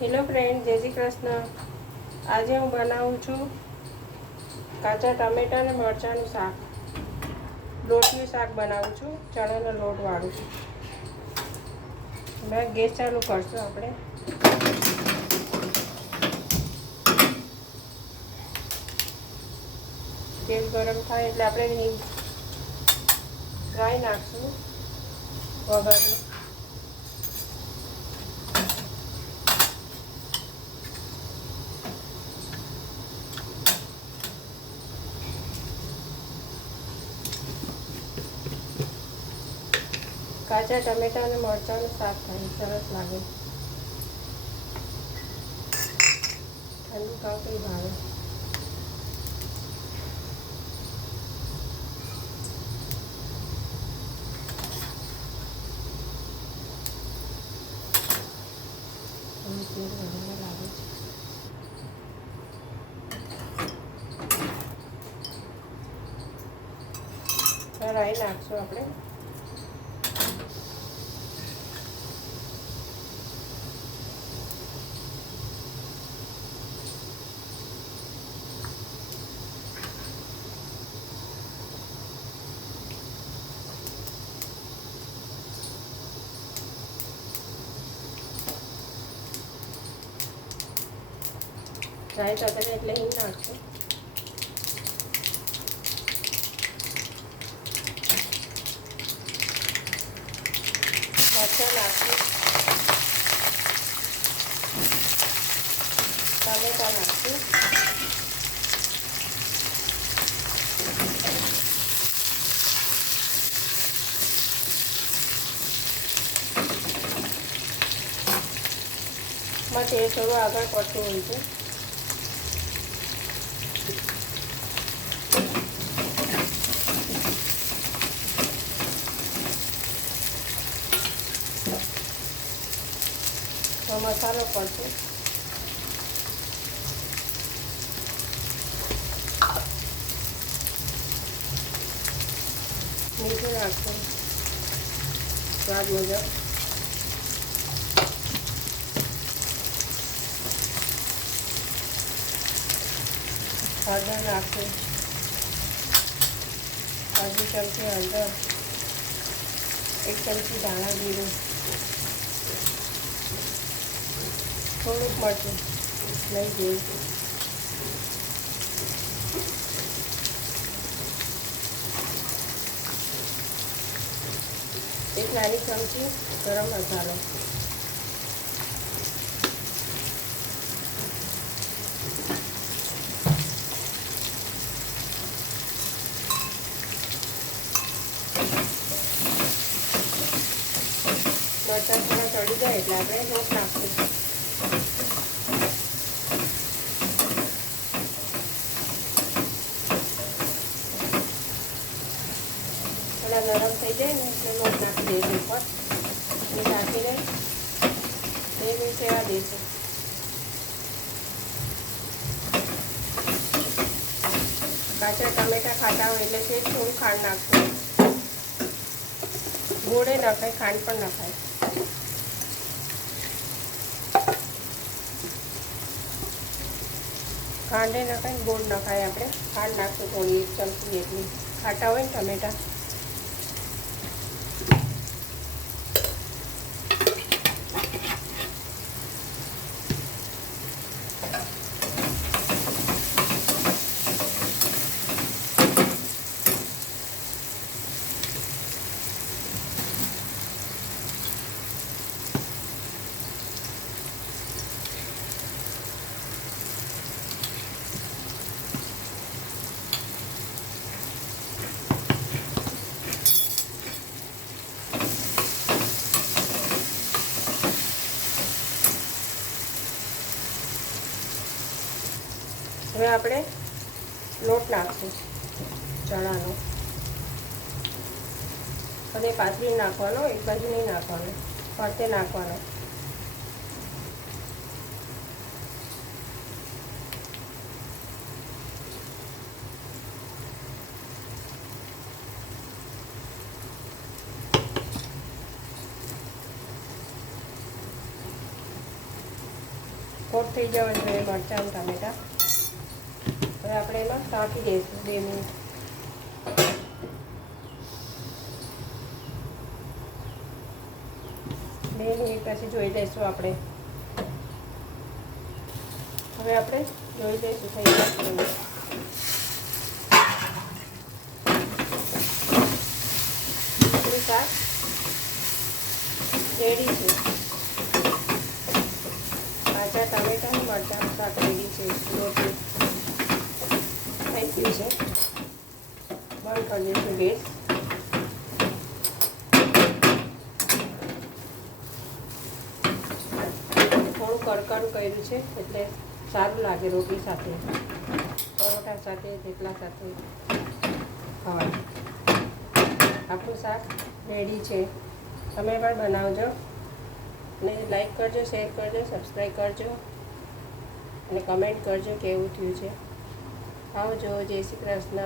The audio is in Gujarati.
હેલો ફ્રેન્ડ, જય શ્રી કૃષ્ણ. આજે હું બનાવું છું કાચા ટામેટાં અને મરચાંનું શાક. લોટનું શાક બનાવું છું, ચણાનો લોટ વાળું છું. મેં ગેસ ચાલુ કરશું આપણે. તેલ ગરમ થાય એટલે આપણે હિંગ રાઈ નાખશું વઘારમાં. કાચા ટમેટાં અને મરચાંનું શાક થાય, સરસ લાગે. ઠંડુ કાંકરી ભાવે. તેલ વધારે લાગે છે. રાઈ નાખશું આપણે. રાઈ તતડે એટલે હિંગ નાખશું. મરચાં નાખશું. ટામેટાં નાખશું. માં તેલ થોડું આગળ પડતું હોય છે. મસાલો પડશે. મીઠું નાખશું સ્વાદ મુજબ. હળદર નાખશું. અડધી ચમચી હળદર, 1 ચમચી ધાણા જીરું, થોડુંક મરચું લઈ જઈશું. એક નાની ચમચી ગરમ મસાલો. મરચાં થોડા ચડી જાય એટલે આપણે લોટ નાખશું. થોડા ગરમ થઈ જાય ને એટલે લોટ નાખી દઈશું ઉપર. એ નાખીને 2 મિનિટ રહેવા દઈશું. કાચા ટામેટાં ખાતા હોય એટલે તે થોડું ખાંડ નાખશું. ગોળે નખાય, ખાંડ પણ નખાય. ખાંડે નખાય, ગોળ નખાય. આપણે ખાંડ નાખશું થોડી, 1 ચમચી જેટલી. ખાટા હોય ને ટમેટાં. હવે આપણે લોટ નાખશું ચણાનો. અને પાથરી નાખવાનો, એક બાજુ નહીં નાખવાનો, ફરતે નાખવાનો. કોટ થઈ જવા જોઈએ મરચાં અને ટામેટાં. હવે આપણે એમાં સાંકી દઈશું 2 મિનિટ. પછી જોઈ લઈશું આપણે. હવે આપણે જોઈ લઈશું થઈ જશે. આપણું શાક રેડી છે. કાચા ટામેટા અને મરચાંનું શાક રેડી છે. રોટલી થઈ ગયું છે. બંધ કરી દઈશું ગેસ. થોડું કરકરું કર્યું છે એટલે સારું લાગે રોટલી સાથે, પરોઠા સાથે, થેપલા સાથે ખાવાનું. આપણું શાક રેડી છે. તમે પણ બનાવજો અને લાઈક કરજો, શેર કરજો, સબસ્ક્રાઈબ કરજો અને કમેન્ટ કરજો કેવું થયું છે. આવજો. જય શ્રી કૃષ્ણ.